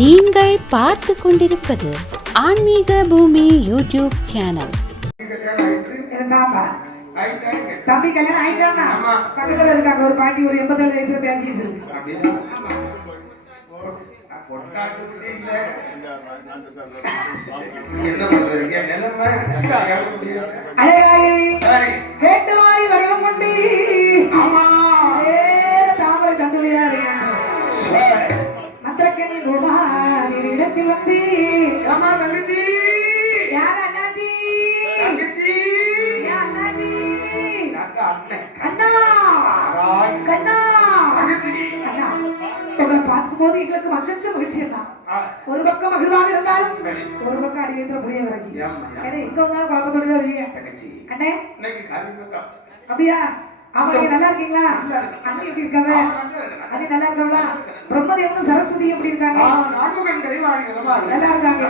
நீங்கள் பார்த்து கொண்டிருப்பது ஆன்மீக பூமி யூடியூப் சேனல். தம்பி கல்யாணம் ஆயிட்டானா? பக்கத்துல இருக்காங்க ஒரு பாட்டி, ஒரு 87 வயசுல பேசிட்டு இருக்கு. கேட்டுவாய் வடிவம் கொண்டு தாமரை தந்துவையா மந்திரக்கணி இடத்தில் வந்து யார் அண்ணாஜி? அண்ணாஜி அண்ணா கண்ணா அண்ணா, உங்களை பார்க்கும் போது எங்களுக்கு மச்ச மகிழ்ச்சி தான். ஒரு பக்கம் மகிழ்வாக இருந்தாலும் ஒரு பக்கம் அடிவயத்துல புரிய வரைக்கும் எங்க வந்தாலும் குழப்பத்தோடய வருவீங்க அண்ணே. அப்படியா? அவங்க நல்லா இருக்கீங்களா? அண்ணி எப்படி இருக்காங்க? அண்ணி நல்லா இருக்காங்களா? பிரம்மதேவனும் சரஸ்வதி எப்படி இருக்காங்க? நல்லா இருக்காங்க.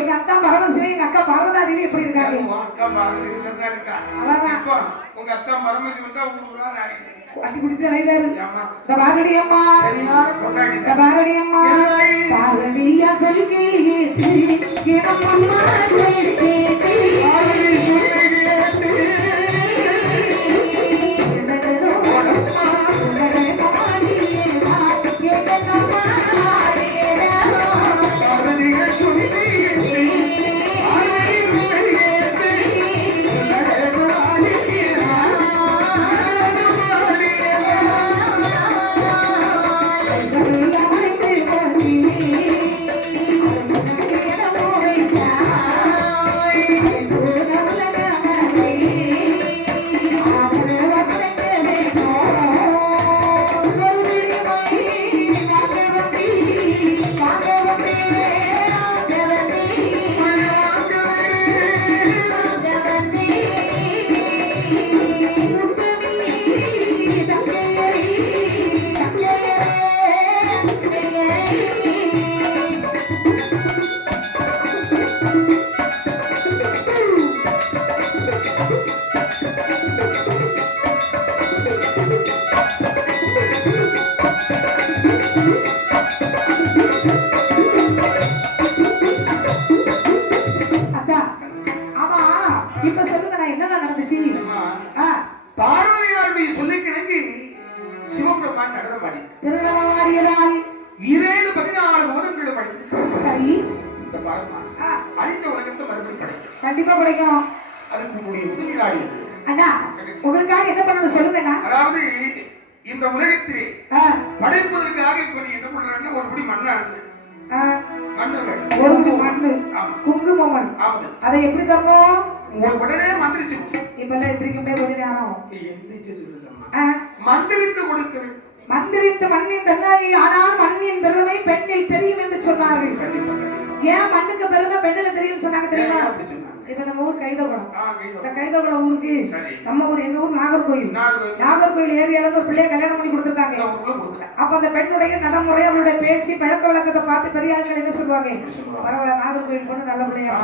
எங்க அக்கா பரமசிவன், எங்க அக்கா பார்வதாதேவி எப்படி இருக்காங்க? அடி குடிச்சு அழைதாரு. இந்த பாரடி அம்மா, இந்த பாரடி அம்மா, பார்வதியா சொல்லி கண்டிப்பா கிடைக்கும். அண்ணா, உங்களுக்காக என்ன பண்ணணும் சொல்லுங்க. அதாவது இந்த உலகத்திலே படைப்பதற்காக இப்ப நீ என்ன பண்றேன்னா ஒரு படி மண்ணா குங்குமம் அதை எப்படி தரணும்? உடனே மந்திரிச்சு இப்ப எல்லாம் எந்திரிக்க முடியாது, கொஞ்ச நேரம் மந்திரித்து கொடுக்க. மந்திரித்த மண்ணின் தன்னாகி, ஆனால் மண்ணின் பெருமை பெண்ணில் தெரியும் என்று சொன்னார்கள். ஏன் மண்ணுக்கு பெருமை பெண்ணில் தெரியும் சொன்னாங்க தெரியுமா? இப்ப நம்ம ஊர் கைதகுளம், இந்த கைதகுளம் ஊருக்கு நம்ம ஊர், எங்க ஊர் நாகர்கோயில். நாகர்கோயில் ஏரியால ஒரு பிள்ளைய கல்யாணம் பண்ணி கொடுத்துருக்காங்க. அப்ப அந்த பெண்ணுடைய நடைமுறை, அவளுடைய பேச்சு, பழக்க வழக்கத்தை பார்த்து பெரிய ஆட்கள் என்ன சொல்லுவாங்க? பரவாயில்ல, நாகர்கோயில் பொண்ணு நல்ல பிள்ளையா.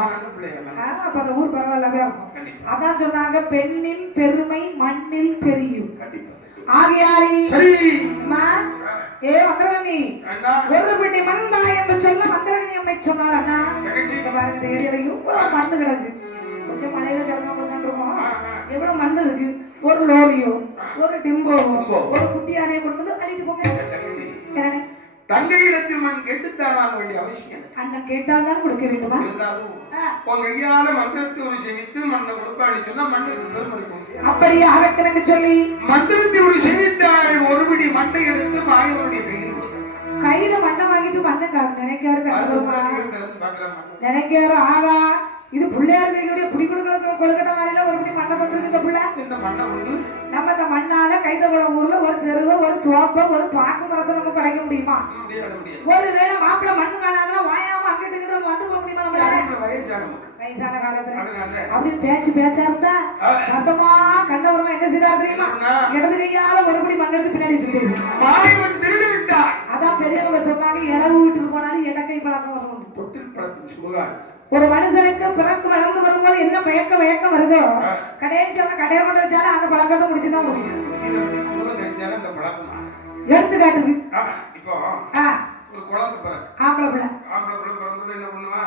அப்ப அந்த ஊர் பரவாயில்லவே இருக்கும். அதான் சொன்னாங்க, பெண்ணின் பெருமை மண்ணில் தெரியும். ஆகியாரி மந்திரணி ஒரு பிடி மண்ணா என்று சொல்ல மந்திரணி அம்மை சொன்னார். அண்ணா பாருங்க, இந்த ஏரியாலையும் மண்ணு கிடக்கு. கொஞ்சம் மழையில கிடக்கோம், எவ்வளவு மண்ணு இருக்கு. ஒரு லோரியோ, ஒரு டிம்போவோ, ஒரு குட்டியானையை கொண்டு வந்து அள்ளிட்டு போங்க. என்னடே தங்கையிடத்தில் மண் கேட்டுத்தாராக வேண்டிய அவசியம். அண்ணன் கேட்டால் தான் கொடுக்க வேண்டுமா? உங்க ஐயால மந்திரத்தை ஒரு செவித்து மண்ணை கொடுப்பான்னு சொன்னா மண்ணுக்கு பெருமை இருக்கும். அப்படியே அகற்றன்னு சொல்லி மந்திரத்தை ஒரு செவித்தாள் ஒரு பிடி மண்ணை எடுத்து மாயவருடைய கையில் கொடுத்தார். கையில மண்ணை வாங்கிட்டு மண்ணை நினைக்காரு. ஆகா, இது பிள்ளையாருடைய புடி கொடுக்கல கொழுக்கட்ட மாதிரில ஒரு பிடி மண்ணை பத்திருக்கு. இந்த பிள்ளை இந்த மண்ணை வந்து நம்ம இந்த மண்ணால கைதகுளம் ஊர்ல ஒரு தெருவை, ஒரு தோப்ப, ஒரு பாக்கு மரத்தை நம்ம படைக்க முடியுமா? ஒருவேளை மாப்பிள்ள மண்ணு காணாதுன்னா வாயாம அங்கிட்டு வந்து போக முடியுமா? நம்மளால வயசான காலத்துல அப்படின்னு பேச்சா இருந்தா ரசமா கண்டவரமா என்ன செய்தா தெரியுமா? இடது கையால ஒருபடி மண் எடுத்து பின்னாடி வச்சுக்கிட்டு. அதான் பெரியவங்க சொன்னாங்க, இளவு வீட்டுக்கு போனாலும் இடக்கை பழக்கம் வரணும். ஒரு மனுஷனுக்கு பிறகு வளர்ந்து வரும்போது என்ன பழக்கம் வருதோ, கடைசியாக கடையை கொண்டு வச்சாலும் அந்த பழக்கத்தை முடிச்சுதான் முடியும். எடுத்துக்காட்டுக்கு ஒரு குழந்தை பிறகு ஆம்பளை பிள்ளை பிறந்தது என்ன பண்ணுவா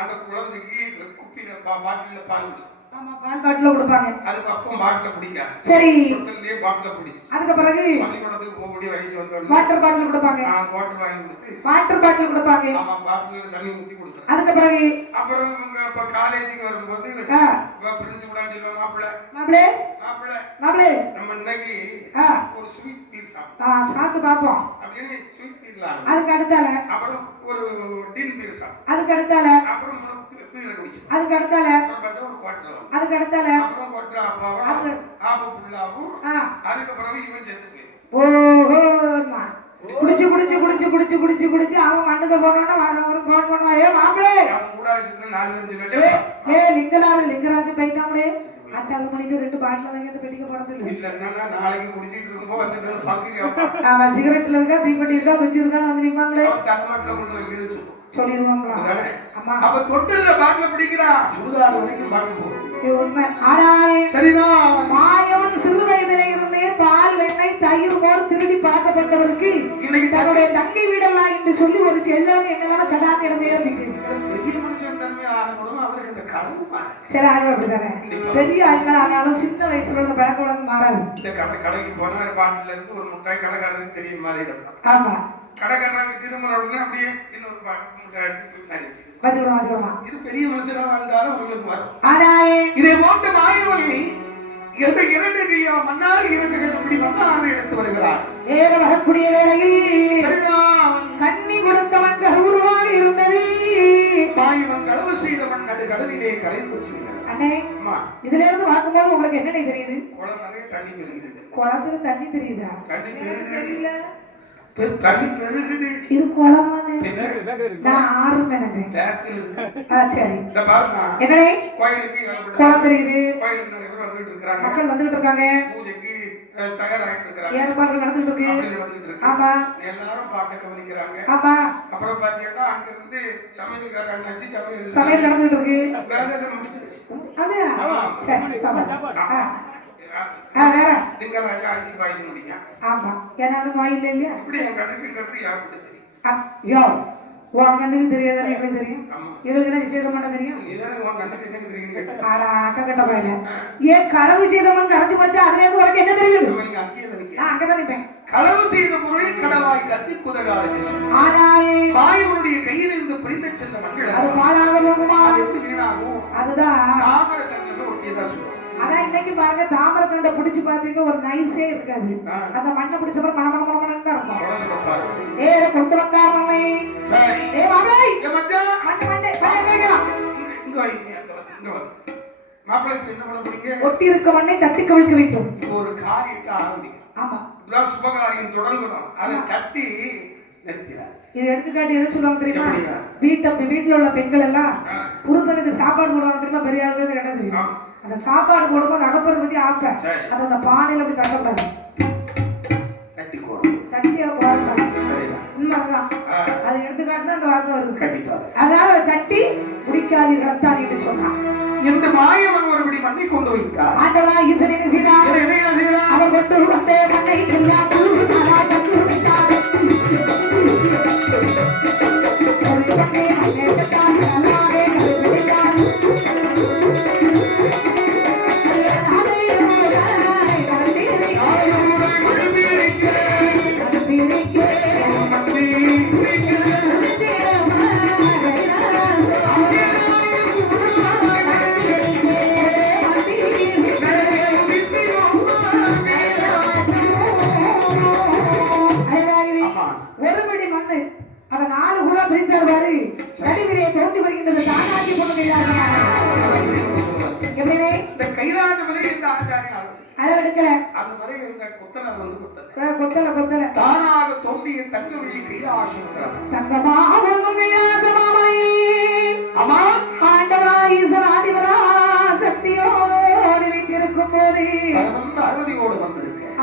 அந்த குழந்தைக்கு குப்பியில பாட்டில பால் குடிக்கும். ஆமா பால் பாட்டில கொடுப்பாங்க. அதுக்கு அப்போ பாட்டில குடிக்க சரி ஹோட்டல்லே பாட்டில குடிச்சு அதுக்கு பிறகு பள்ளிக்கூடத்துக்கு போகக்கூடிய வயசு வந்தோடனே வாட்டர் பாட்டில் கொடுப்பாங்க. வாட்டர் வாங்கி கொடுத்து வாட்டர் பாட்டில் கொடுப்பாங்க. ஆமா பாட்டில தண்ணி ஊத்தி கொடுத்துரு. அதுக்கு பிறகு அப்புறம் இவங்க இப்ப காலேஜுக்கு வரும்போது பிரின்சிபல் சொல்லுவாங்க மாப்பிள்ளை மாப்பிள்ளை மாப்பிள்ளை மாப்பிள்ளை நம்ம இன்னைக்கு ஒரு ஸ்வீட் பீர் சாப்பிட்டு பார்ப்போம் அப்படின்னு ஸ்வீட் பீர்லாம் அதுக்கு அடுத்தால அப்புறம் ஒரு டின் பீர் சாப்பிட்டு அதுக்கு அடுத்தால அப்புறம் பீர் குடிச்சு அதுக்கு அடுத்தால அப்புறம் ஒரு குவார்டர் அதுக்கு அடுத்தால அப்புறம் குவார்டர் அப்பாவும் ஆப்பு புள்ளாவும் அதுக்கு பிறகு இவன் செத்து ஓஹோ குடிச்சு குடிச்சு குடிச்சு குடிச்சு குடிச்சு குடிச்சு அவன் மண்ணுக்கு போனோன்னா ஒரு போன் பண்ணுவான். ஏ மாப்பிளே அவன் கூட 4 பேர் சொல்லிட்டு ஏ லிங்கராஜ் போயிட்டாங்களே அட்டாவது மணிக்கு 2 பாட்டில் வாங்கி அந்த பெட்டிக்கு போட சொல்லு. இல்ல என்னன்னா நாளைக்கு குடிச்சிட்டு இருக்கும்போது வந்து பங்கு கேட்பான். ஆமா சிகரெட்ல இருக்கா தீப்பெட்டி இருக்கா குச்சி இருக்கான்னு வந்து நிப்பாங்களே தரமாட்டில் கொண்டு போய் இழுச்சு சொல்லிடுவாங்களா? ஆமா அப்ப தொட்டில பாட்டில பிடிக்கிறான் சுடுகாடு வரைக்கும் பாட்டில் போகும். உண்மை. ஆனால் சரிதான் மாயவன் சிறு வயதிலே இருந்தே பால் வெண்ணெய் தயிர் மோர் திருடி பழக்கப்பட்டவருக்கு இன்னைக்கு தன்னுடைய தங்கை வீடலாம் என்று சொல்லி ஒரு செல்லம் என்னெல்லாம் சடாக்கு இடமே பெரிய மனுஷன் தன்மை ஆரம்பம் அவருக்கு இந்த களவு சில ஆளும் அப்படித்தானே பெரிய ஆட்கள் ஆனாலும் சின்ன வயசுல உள்ள பழக்க வழக்கம் மாறாது. இந்த கடைக்கு போனா பாட்டில இருந்து ஒரு முட்டாய் கடைக்காரருக்கு தெரியும் மாதிரி இடம். ஆமா கடைக்காரங்க திரும்ப உடனே அப்படியே இன்னொரு முட்டாய் எடுத்து இது பெரிய மனுஷனா வாழ்ந்தாலும் உங்களுக்கு வரும். இதை போட்டு மாயவனை இரண்டு கையா மன்னால் 2 கைப்படி மன்னாரை எடுத்து வருகிறார். ஏக வரக்கூடிய வேளையில் கண்ணி கொடுத்தவன் கருவுருவாக இருந்தது. மாயவன் களவு செய்தவன் கடலிலே கரைந்து வச்சிருக்கிறார். அண்ணே இதுல இருந்து பார்க்கும்போது உங்களுக்கு என்னென்ன தெரியுது? குளம் நிறைய தண்ணி பெருகுது. குளத்துல தண்ணி தெரியுதா? தண்ணி பெருகுது. தண்ணி பெருகுது. இது குளமானே நான் ஆறு நினைச்சேன். சரி இந்த பாருங்க என்னடே கோயிலுக்கு குளம் தெரியுது. கோயிலுக்கு நிறைய பேர் வந்துட்டு இருக்காங்க. மக்கள் வந்துட்டு இருக்காங்க. பூஜைக்கு தயாராகிட்டு இருக்காங்க. ஏற்பாடுகள் நடந்துட்டு இருக்கு. ஆமா எல்லாரும் பார்க்க கவனிக்கிறாங்க. ஆமா அப்புறம் பாத்தீங்கன்னா அங்க இருந்து சமையல்கார அண்ணாச்சி சமையல் நடந்துட்டு இருக்கு. வேலை முடிச்சிருச்சு. அப்படியா? சரி சமையல் வேற நீங்க அரிசி பாய்ச்சி முடிங்க. ஆமா ஏன்னாலும் வாயில்ல இல்லையா? இப்படி என் கண்ணுக்கு யாருக்கு தெரியும்? யோ உன் கண்ணுக்கு தெரியாத எனக்கு தெரியும். இவங்களுக்கு விசேஷம் பண்ண தெரியும். அக்கா கட்ட போயில ஏன் களவு செய்தவன் கரைஞ்சு போச்சா அதுல இருந்து உனக்கு என்ன தெரியும்? அங்கதான் நிற்பேன். களவு செய்த பொருள் கடவாய் கத்தி குதகாது. ஆனால் மாயவனுடைய கையில் இருந்து பிரிந்து சென்ற மங்கள் அது பாலாக போகுமா? எப்படி வீணாகும்? அதுதான் தாமர தங்கத்தை ஒட்டியதா சொல்லுவோம். அதான் இன்னைக்கு பாருங்க தாமரை தண்டை பிடிச்சு பாத்தீங்க ஒரு நைஸே இருக்காது. அந்த மண்ணை பிடிச்சப்பறம் மண மண மணன்னு தான் இருக்கும். ஏ கொண்டு வந்தாருங்களே. ஏ மாப்பிளை மண்ணு மண்ணு ஒட்டி இருக்க மண்ணை தட்டி கவிழ்க்க வேண்டும். ஒரு காரியத்தை ஆரம்பிக்கும். ஆமா சுபகாரியம் தொடங்கணும். அதை தட்டி நிறுத்தினார். இது எடுத்துக்காட்டி எது சொல்லுவாங்க தெரியுமா? வீட்டுல உள்ள பெண்கள் எல்லாம் புருஷனுக்கு சாப்பாடு போடுவாங்க தெரியுமா? பெரிய ஆளுங்க இடம் தெரியும். அந்த சாப்பாடு போடும்போது அகப்பர் பத்தி ஆப்ப அது அந்த பானையில அப்படி தட்டக்கூடாது. தட்டி உண்மைதான். அது எடுத்துக்காட்டுதான் அந்த வார்த்தை வருது. அதனால அதை தட்டி முடிக்காதீர்கள்தான் என்று சொன்னான். இந்த மாயவன் ஒருபடி மண்ணை கொண்டு வைத்தார். ஆண்டவா ஈசன் என்ன செய்தார்? அவர் கொண்டு வந்தே மண்ணை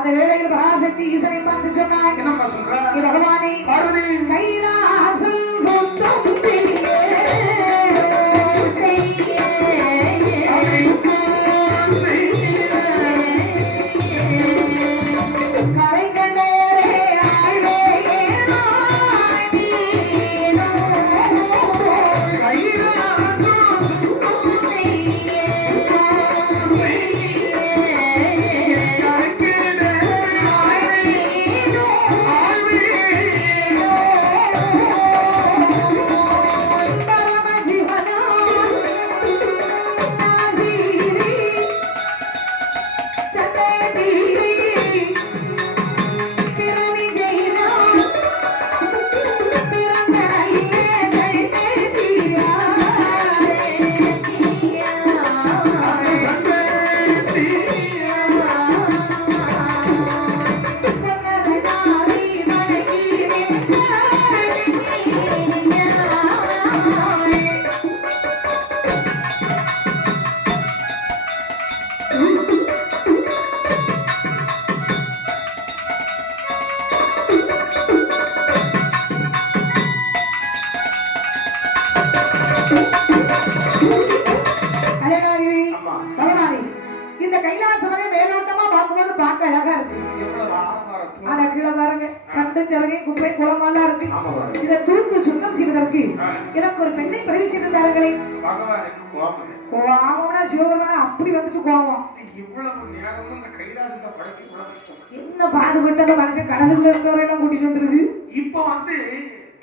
அந்த வேளையில் பராசக்தி ஈசனை பார்த்து சொன்னார். என்னம்மா சொல்ற? பகவானே பார்வதி கைலாசம் சொந்தம் கரை கண்டே ஆழ்வே சண்டை ஜலகை குப்பை குளமெல்லாம் இருக்கு. இதை தூத்து சுத்தம் செய்வதற்கு எனக்கு ஒரு பெண்ணை பதவி செய்து தாருங்களே. கோவம்னா சிவபெருமான அப்படி வந்துட்டு கோவம். என்ன பாடுபட்டு அந்த மனுஷன் கடலுக்குள்ள இருந்தவரையெல்லாம் கூட்டிட்டு வந்துருக்கு. இப்ப வந்து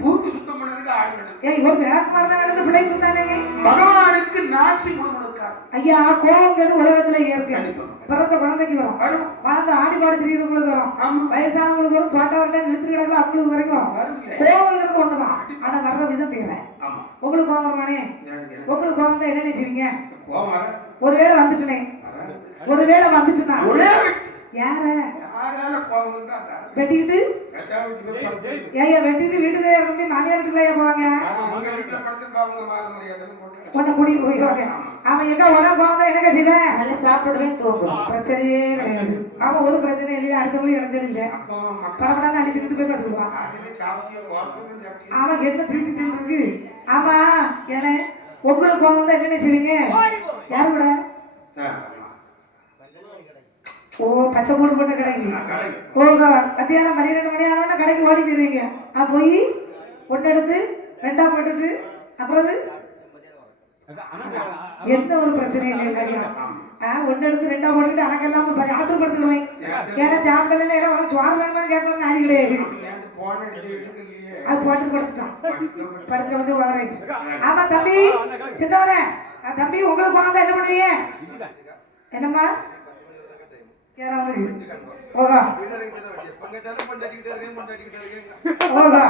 தூக்கு சுத்தம் பண்ணதுக்கு ஆள் வேணும். ஏய் ஒரு வேகமாக தான் நடந்து பிள்ளை தூத்தானே. பகவானுக்கு நாசி முழுமுழுக்கார். ஐயா கோவங்கிறது உலகத்துல இயற்கை. பிறந்த குழந்தைக்கு வரும், வளர்ந்த ஆடி பாடு திரிகிறவங்களுக்கு வரும், வயசானவங்களுக்கு வரும், தோட்டவர்கள் நிறுத்தி கிடக்கு அவங்களுக்கு வரைக்கும் கோவங்கிறது ஒண்ணுதான். ஆனா வர்ற விதம் பேர. உங்களுக்கு கோவம் வருமானே? உங்களுக்கு கோவம் தான் என்ன நினைச்சுவீங்க? ஒருவேளை வந்துட்டுனே, ஒருவேளை வந்துட்டுனா யார வெட்டிக்கிட்டு ஏயா வெட்டிட்டு வீட்டுக்கு இறங்கி மாமியார் வீட்டுல போவாங்க, உன்னை கூட்டிட்டு போயிடுவாங்க. அவன் எங்க உன போவாங்க என்னங்க செய்வேன்? நல்லா சாப்பிடுவேன் தூங்கும், பிரச்சனையே கிடையாது. அவன் ஒரு பிரச்சனை இல்லையா, அடுத்த மொழி இடைஞ்சல் இல்லை, படப்படான்னு அடிச்சுக்கிட்டு போய் படுத்துக்குவான். அவன் என்ன திருப்பி தின்னு. ஆமா ஏன்னா உங்களுக்கு கோவம் தான் என்ன செய்வீங்க? யாரு கூட? ஓ பச்சை போட்டு போட்ட கடைக்கு ஓகா மத்தியானம் 12 மணி ஆனோன்னா கடைக்கு ஓடி போயிருவீங்க. போய் ஒன்று எடுத்து ரெண்டா போட்டுட்டு அப்புறம் எந்த ஒரு பிரச்சனையும் இல்லை. ஒன்று எடுத்து ரெண்டா போட்டுக்கிட்டு அணக்கெல்லாம் ஆர்டர் படுத்துடுவேன். ஏன்னா சாப்பிடல எல்லாம் வர சோறு வேணுமான்னு கேட்கணும் நாரி கிடையாது. அது போட்டு படுத்துட்டான், படுத்த வந்து வளர்ச்சி. ஆமா தம்பி சின்னவர தம்பி உங்களுக்கு வாங்க என்ன பண்ணுவீங்க? என்னம்மா ஓகா ஓகா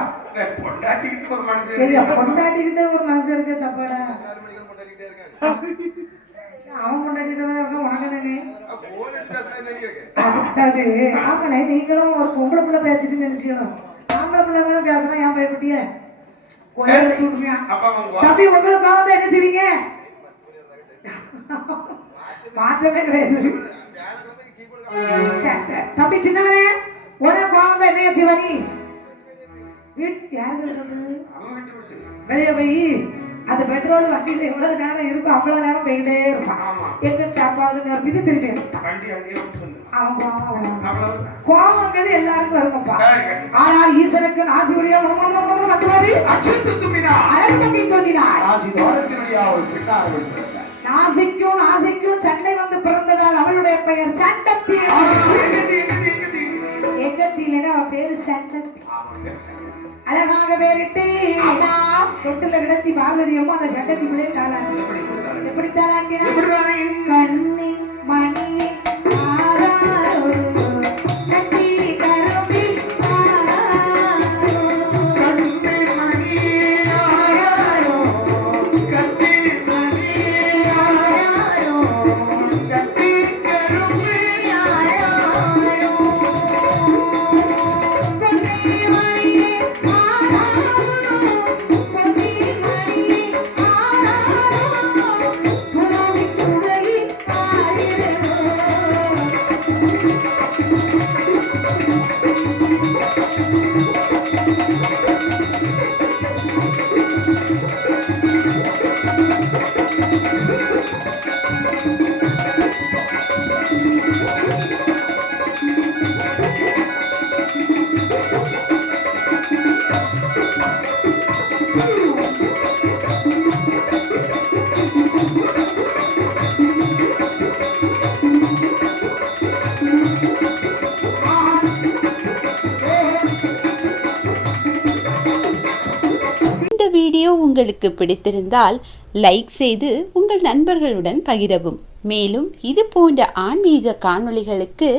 பொண்டாட்டிக்கிட்ட ஒரு மனுஷன் இருக்கு தப்பாடா. அவன் கொண்டாடிட்டு உனக்கு அது ஆமலை நீங்களும் ஒரு பொம்பளை பிள்ளை பேசிட்டு நினைச்சுக்கணும். ஆம்பளை பிள்ளை தான் பேசுனா ஏன் பயப்பட்டிய தம்பி உங்களுக்கு வந்து என்ன செய்வீங்க? மாற்றமே கிடையாது. தம்பி சின்னவனே உனக்கு கோவம் தான் என்னையா சிவனி யாரு வெளியே போய் அந்த பெட்ரோல் வண்டியில எவ்வளவு நேரம் இருக்கும் அவ்வளவு நேரம் போயிட்டே இருப்பான். எங்க ஸ்டாப்பாவது நிறுத்திட்டு திருப்பி அவன் கோவங்கிறது எல்லாருக்கும் வருமாப்பா. ஆனால் ஈஸ்வரனுக்கு நாசி வழியா வந்துவாரு அழகு தோன்றினார். நாசிக்கும் நாசிக்கும் சண்டை வந்து பிறந்ததால் அவளுடைய பெயர் சண்டத்தி. எங்கத்தில அவ பேரு சண்டத்தி. அழகாக பேரிட்டு தொட்டில கிடத்தி பார்வதி அம்மா அந்த சண்டத்தி பிள்ளைய தாளாட்டி எப்படி தாளாட்டினா கண்ணி மணி வீடியோ உங்களுக்கு பிடித்திருந்தால் லைக் செய்து உங்கள் நண்பர்களுடன் பகிரவும். மேலும் இது போன்ற ஆன்மீக காணொளிகளுக்கு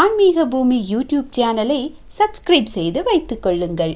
ஆன்மீக பூமி யூடியூப் சேனலை சப்ஸ்கிரைப் செய்து வைத்துக் கொள்ளுங்கள்.